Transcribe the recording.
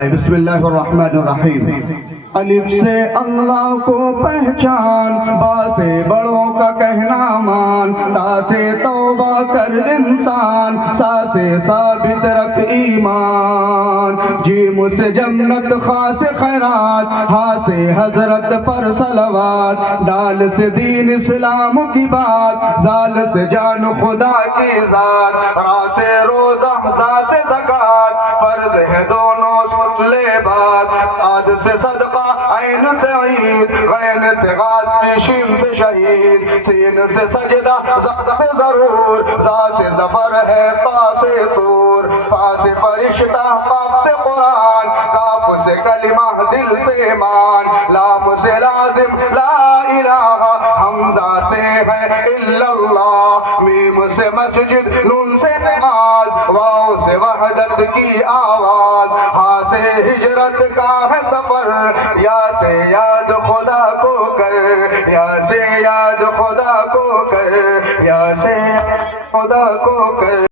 بسم اللہ الرحمن الرحیم۔ الف سے اللہ کو پہچان، با سے بڑوں کا کہنا مان، تا سے توبہ کر انسان، سا سے ثابت رکھ ایمان، جیم سے جنت، خا سے خیرات، ہا سے حضرت پر صلوات، دال سے دین اسلام کی بات، دال سے جان خدا کی ذات، را سے روزہ، زا سے زکات، فرض ہے دونوں لے بات، صاد سے صدقہ، عین سے عید، غین سے غازی، شین سے شہید، سین سے سجدہ، زاد سے ضرور، زا سے ظفر ہے، تا سے طور، فا سے فرشتہ، قاف سے قرآن، کاف سے کلمہ، دل سے ایمان، لام سے لازم، لا الہ، حمزہ سے ہے الا اللہ، میم سے مسجد، نون سے نماز، واو سے وحدت کی آواز، ہا سے ہجرت کا ہے سفر، یا سے یاد خدا کو کر، یا سے یاد خدا کو کر، یا سے خدا کو کر۔